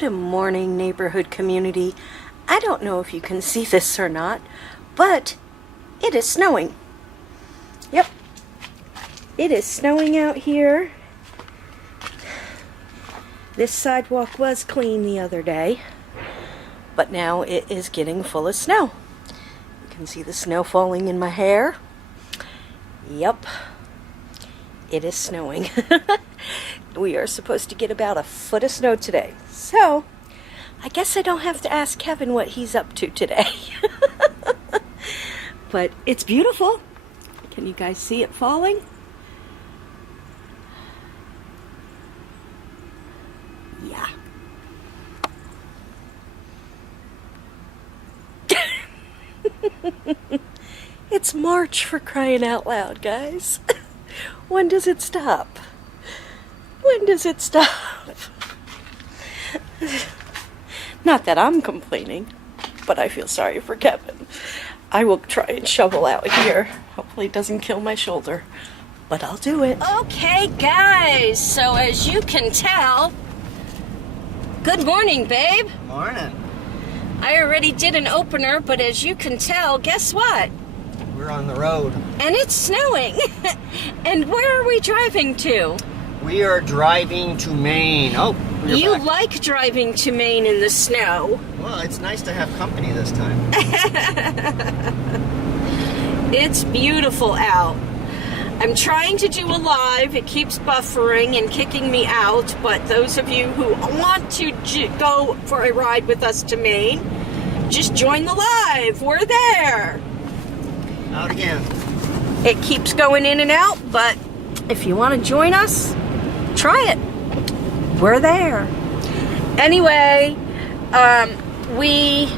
Good morning, neighborhood community. I don't know if you can see this or not, but it is snowing. Yep, it is snowing out here. This sidewalk was clean the other day, but now it is getting full of snow. You can see the snow falling in my hair. Yep, it is snowing. We are supposed to get about a foot of snow today. So, I guess I don't have to ask Kevin what he's up to today. But it's beautiful. Can you guys see it falling? Yeah. It's March, for crying out loud, guys. When does it stop? When does it stop? Not that I'm complaining, but I feel sorry for Kevin. I will try and shovel out here. Hopefully it doesn't kill my shoulder, but I'll do it. Okay, guys, so as you can tell, good morning, babe. Morning. I already did an opener, but as you can tell, guess what? We're on the road. And it's snowing. And where are we driving to? We are driving to Maine. Oh, you back. like driving to Maine in the snow. Well, it's nice to have company this time. It's beautiful out. I'm trying to do a live. It keeps buffering and kicking me out, but those of you who want to go for a ride with us to Maine, just join the live. We're there. Out again. It keeps going in and out, but if you want to join us, try it. We're there. Anyway, we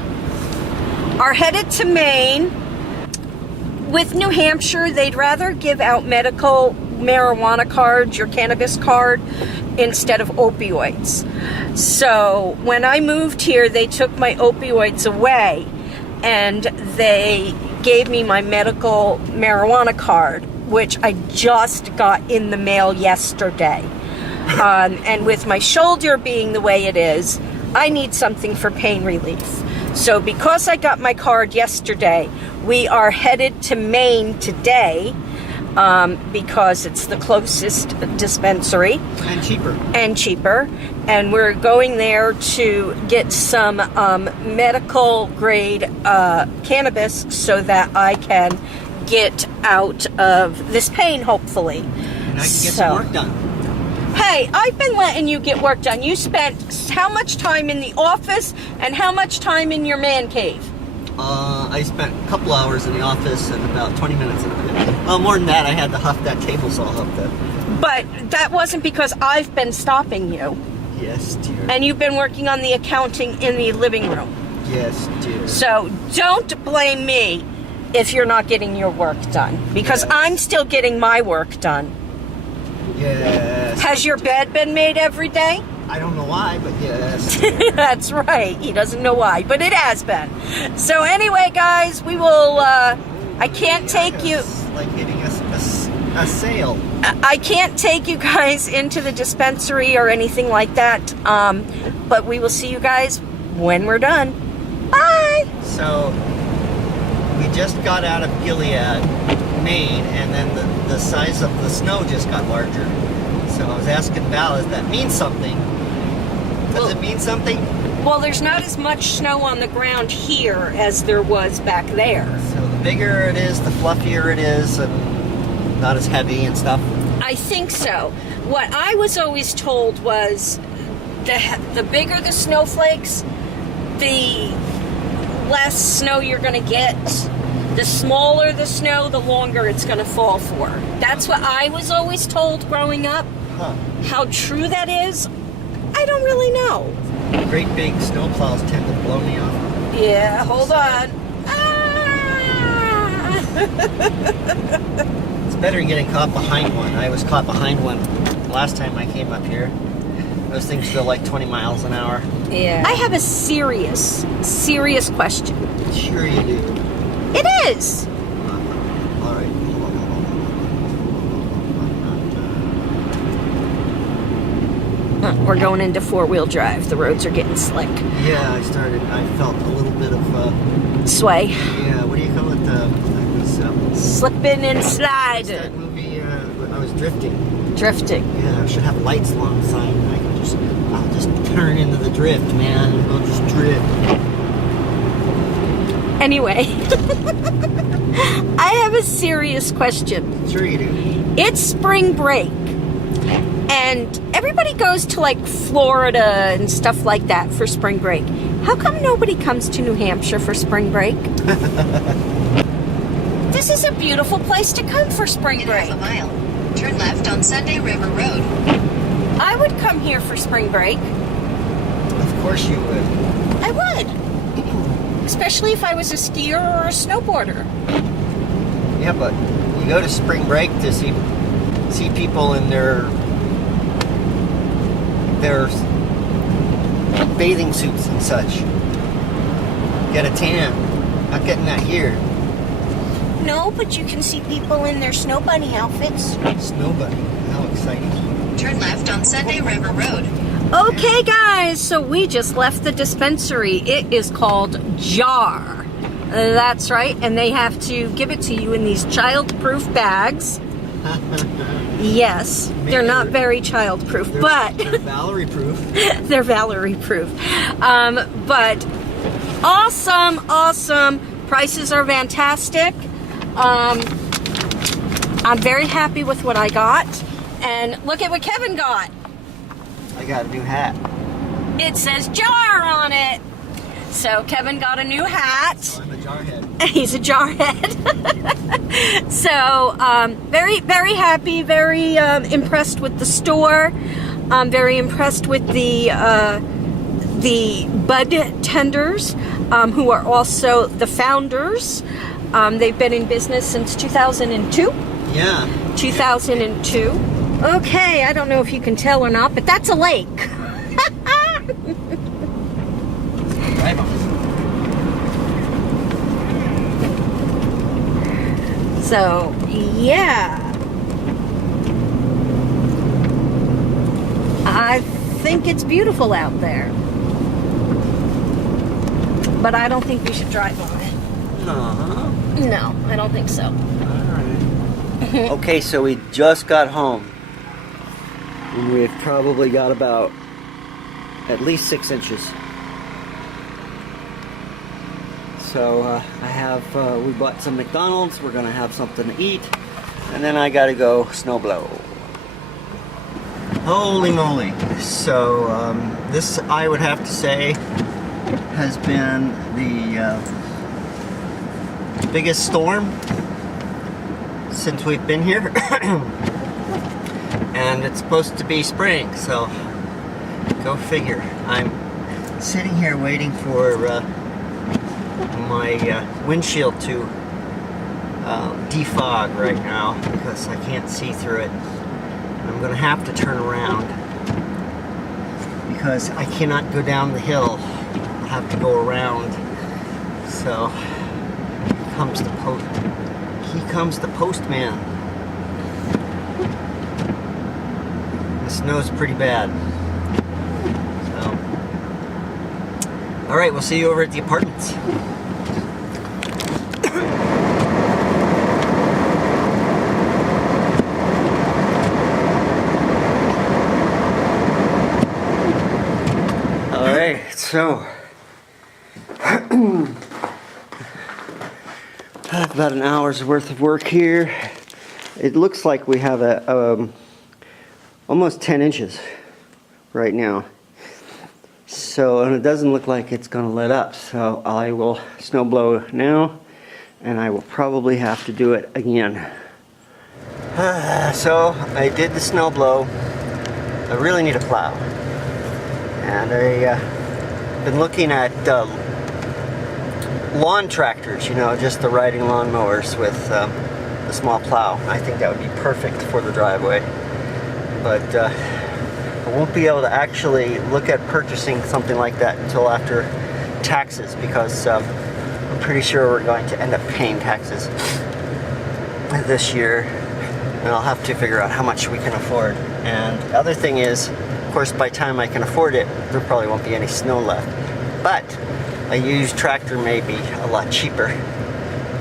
are headed to Maine. With New Hampshire, they'd rather give out medical marijuana cards, your cannabis card, instead of opioids. So when I moved here, they took my opioids away and they gave me my medical marijuana card, which I just got in the mail yesterday. And with my shoulder being the way it is, I need something for pain relief. So because I got my card yesterday, we are headed to Maine today because it's the closest dispensary. And cheaper. And cheaper. And we're going there to get some medical grade cannabis so that I can get out of this pain, hopefully. And I can get some work done. Hey, I've been letting you get work done. You spent how much time in the office and how much time in your man cave? I spent a couple hours in the office and about 20 minutes in the man. More than that, I had to huff that table saw up there. But that wasn't because I've been stopping you. Yes, dear. And you've been working on the accounting in the living room. Yes, dear. So don't blame me if you're not getting your work done. Because Yes. I'm still getting my work done. Yes. Has your bed been made every day? I don't know why, but yes. That's right. He doesn't know why, but it has been. So anyway, guys, we will, I can't take you... It's like hitting a sail. I can't take you guys into the dispensary or anything like that, but we will see you guys when we're done. Bye! So, we just got out of Gilead, Maine, and then the size of the snow just got larger. So I was asking Val, does that mean something? Does it mean something? Well, there's not as much snow on the ground here as there was back there. So the bigger it is, the fluffier it is, and not as heavy and stuff? I think so. What I was always told was the bigger the snowflakes, the less snow you're going to get. The smaller the snow, the longer it's going to fall for. That's what I was always told growing up. Huh. How true that is, I I don't really know. Great big snow plows tend to blow me off. Yeah, hold on. It's better than getting caught behind one. I was caught behind one last time I came up here. Those things go like 20 miles an hour. Yeah. I have a serious question. Sure you do. It is. All right. We're going into four-wheel drive. The roads are getting slick. Yeah, I felt a little bit of Sway. yeah, what do you call it? I was Slipping and what's sliding. that movie? I was drifting. Drifting. Yeah, I should have lights along the side. And I'll just turn into the drift, man. And we'll just drift. Anyway, I have a serious question. Sure you do. It's spring break, and everybody goes to like Florida and stuff like that for spring break. How come nobody comes to New Hampshire for spring break? This is a beautiful place to come for spring break. In half a mile, turn left on Sunday River Road. I would come here for spring break. Of course you would. I would. Especially if I was a skier or a snowboarder. Yeah, but you go to spring break to see people in their bathing suits and such. Get a tan. Not getting that here. No, but you can see people in their snow bunny outfits. Snow bunny. How exciting. Turn left on Sunday River Road. Okay, guys, so we just left the dispensary. It is called Jar. That's right, and they have to give it to you in these child-proof bags. Yes, they're not very child-proof, but they're Valerie-proof. they're Valerie-proof. But awesome. Prices are fantastic. I'm very happy with what I got. And look at what Kevin got. I got a new hat. It says Jar on it. So Kevin got a new hat. So I'm a jarhead. He's a jarhead. So very happy, very impressed with the store. Very impressed with the bud tenders, who are also the founders. They've been in business since 2002. Yeah. 2002. Okay, I don't know if you can tell or not, but that's a lake. Right on. So, yeah. I think it's beautiful out there. But I don't think we should drive on it. No, I don't think so. Alright. Okay, so we just got home. And we've probably got about at least 6 inches. So we bought some McDonald's. We're gonna have something to eat. And then I gotta go snowblow. Holy moly. So this, I would have to say, has been the biggest storm since we've been here. And it's supposed to be spring, so go figure. I'm sitting here waiting for my windshield to defog right now because I can't see through it. I'm going to have to turn around because I cannot go down the hill. I'll have to go around. So here comes the postman. The snow's pretty bad. So, all right, we'll see you over at the apartments. All right, so about an hour's worth of work here. It looks like we have almost 10 inches right now. So, and it doesn't look like it's going to let up. So I will snow blow now, and I will probably have to do it again. So I did the snow blow. I really need a plow. And I been looking at lawn tractors, you know, just the riding lawn mowers with the small plow. I think that would be perfect for the driveway. But I won't be able to actually look at purchasing something like that until after taxes, because I'm pretty sure we're going to end up paying taxes this year, and I'll have to figure out how much we can afford. And the other thing is, of course, by the time I can afford it, there probably won't be any snow left. But a used tractor may be a lot cheaper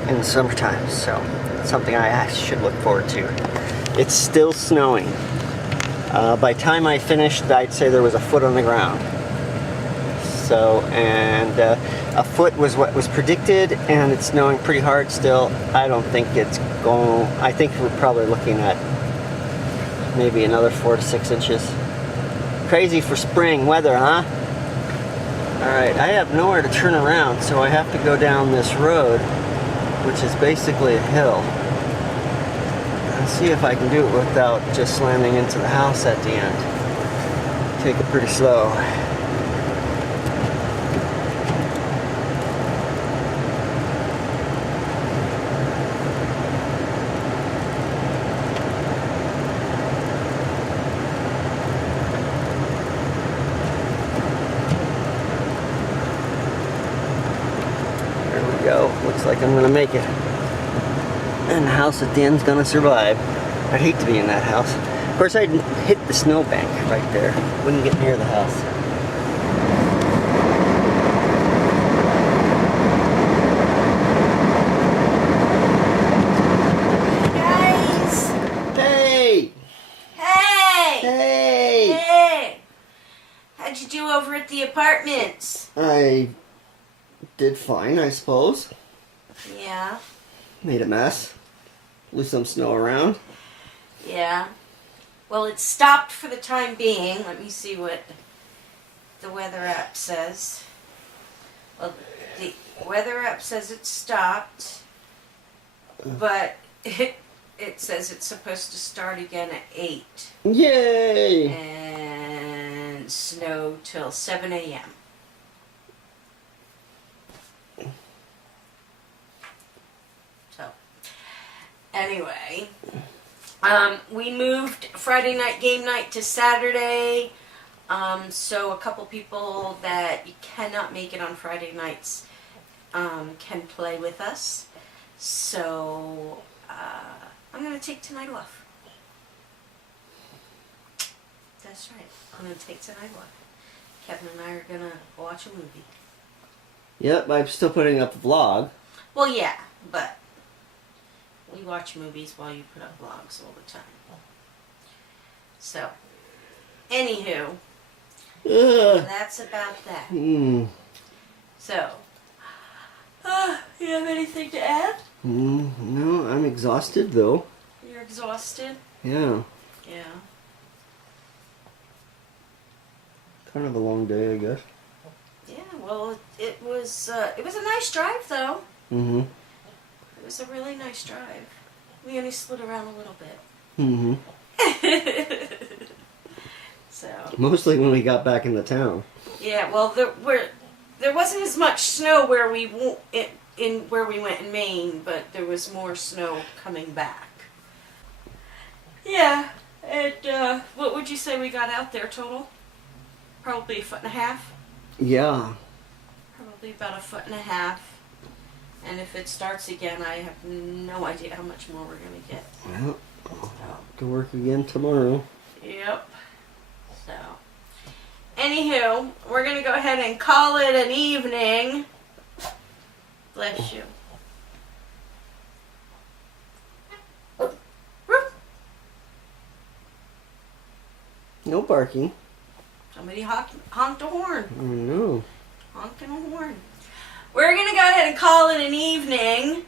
in the summertime, so it's something I should look forward to. It's still snowing. By the time I finished, I'd say there was a foot on the ground. So, and a foot was what was predicted, and it's snowing pretty hard still. I don't think it's going, I think we're probably looking at maybe another 4 to 6 inches. Crazy for spring weather, huh? Alright, I have nowhere to turn around, so I have to go down this road, which is basically a hill. And see if I can do it without just slamming into the house at the end. Take it pretty slow. Looks like I'm gonna make it. And the house at the end's gonna survive. I'd hate to be in that house. Of course, I'd hit the snowbank right there. Wouldn't get near the house. Guys! Hey! Hey! Hey! Hey! How'd you do over at the apartments? I did fine, I suppose. Yeah. Made a mess. Blew some snow around. Yeah. Well, it stopped for the time being. Let me see what the weather app says. Well, the weather app says it stopped, but it says it's supposed to start again at 8. Yay! And snow till 7 a.m. Anyway, we moved Friday night game night to Saturday, so a couple people that you cannot make it on Friday nights can play with us. So I'm going to take tonight off. That's right, I'm going to take tonight off. Kevin and I are going to watch a movie. Yep, I'm still putting up the vlog. Well, yeah, but we watch movies while you put up vlogs all the time. So, anywho, that's about that. So, you have anything to add? No, I'm exhausted though. You're exhausted? Yeah. Yeah. Kind of a long day, I guess. Yeah, well, it was a nice drive though. Mm-hmm. It was a really nice drive. We only slid around a little bit. Mm-hmm. So. Mostly when we got back into town. Yeah, well, there wasn't as much snow where we went in Maine, but there was more snow coming back. Yeah, and what would you say we got out there total? Probably 1.5 feet. Yeah. Probably about 1.5 feet. And if it starts again, I have no idea how much more we're going to get. Well, I'll have to work again tomorrow. Yep. So, anywho, we're going to go ahead and call it an evening. Bless you. No barking. Somebody honked a horn. I know. Honking a horn. We're going to go ahead and call it an evening.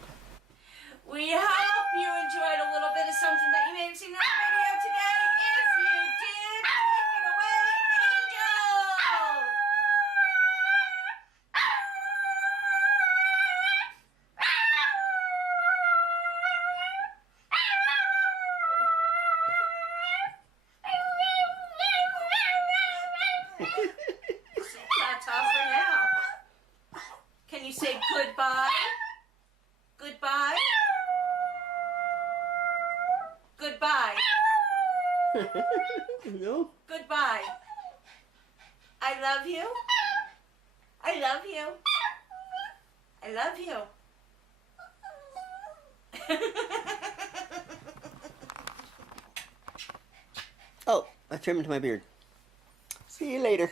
We hope you enjoyed a little bit of something that you may have seen in our video today. If you did, take it away, Angel! Goodbye. Goodbye. Goodbye. No. Goodbye. I love you. I love you. I love you. Oh, I trimmed my beard. See you later.